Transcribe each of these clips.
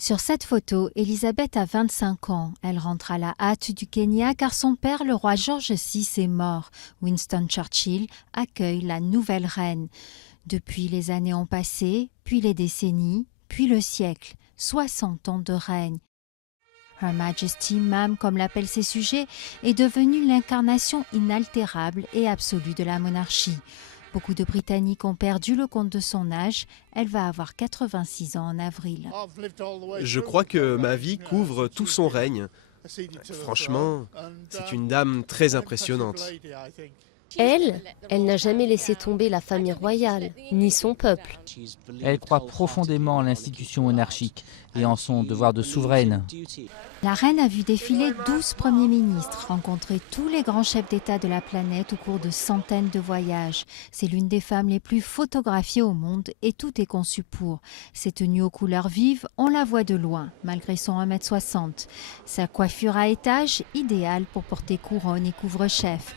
Sur cette photo, Elisabeth a 25 ans. Elle rentre à la hâte du Kenya car son père, le roi George VI, est mort. Winston Churchill accueille la nouvelle reine. Depuis, les années ont passé, puis les décennies, puis le siècle. 60 ans de règne. Her Majesty, Mam, comme l'appellent ses sujets, est devenue l'incarnation inaltérable et absolue de la monarchie. Beaucoup de Britanniques ont perdu le compte de son âge. Elle va avoir 86 ans en avril. Je crois que ma vie couvre tout son règne. Franchement, c'est une dame très impressionnante. Elle n'a jamais laissé tomber la famille royale, ni son peuple. Elle croit profondément en l'institution monarchique et en son devoir de souveraine. La reine a vu défiler 12 premiers ministres, rencontrer tous les grands chefs d'État de la planète au cours de centaines de voyages. C'est l'une des femmes les plus photographiées au monde et tout est conçu pour. Ses tenues aux couleurs vives, on la voit de loin, malgré son 1m60. Sa coiffure à étages, idéale pour porter couronne et couvre-chef.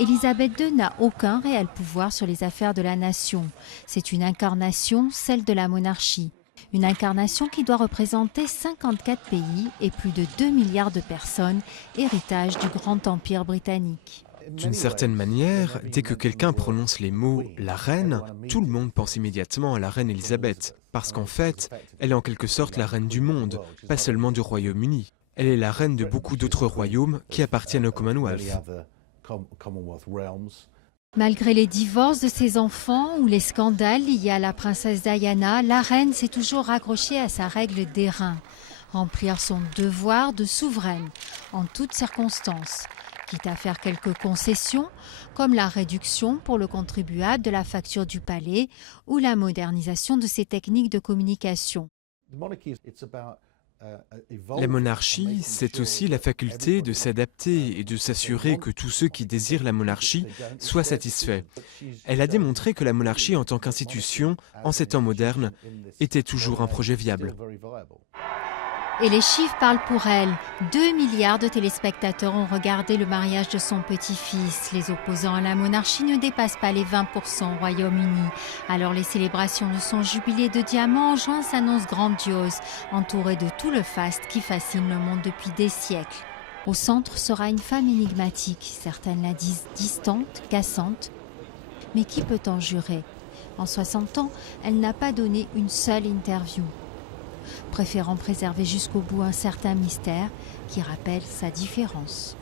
Elisabeth II n'a aucun réel pouvoir sur les affaires de la nation. C'est une incarnation, celle de la monarchie. Une incarnation qui doit représenter 54 pays et plus de 2 milliards de personnes, héritage du grand empire britannique. D'une certaine manière, dès que quelqu'un prononce les mots « la reine », tout le monde pense immédiatement à la reine Elisabeth. Parce qu'en fait, elle est en quelque sorte la reine du monde, pas seulement du Royaume-Uni. Elle est la reine de beaucoup d'autres royaumes qui appartiennent au Commonwealth. Malgré les divorces de ses enfants ou les scandales liés à la princesse Diana, la reine s'est toujours raccrochée à sa règle d'airain. Remplir son devoir de souveraine en toutes circonstances, quitte à faire quelques concessions, comme la réduction pour le contribuable de la facture du palais ou la modernisation de ses techniques de communication. La monarchie, c'est aussi la faculté de s'adapter et de s'assurer que tous ceux qui désirent la monarchie soient satisfaits. Elle a démontré que la monarchie en tant qu'institution, en ces temps modernes, était toujours un projet viable. Et les chiffres parlent pour elle. 2 milliards de téléspectateurs ont regardé le mariage de son petit-fils. Les opposants à la monarchie ne dépassent pas les 20% au Royaume-Uni. Alors les célébrations de son jubilé de diamant en juin s'annoncent grandioses, entourées de tout le faste qui fascine le monde depuis des siècles. Au centre sera une femme énigmatique. Certaines la disent distante, cassante. Mais qui peut en jurer? En 60 ans, elle n'a pas donné une seule interview, préférant préserver jusqu'au bout un certain mystère qui rappelle sa différence.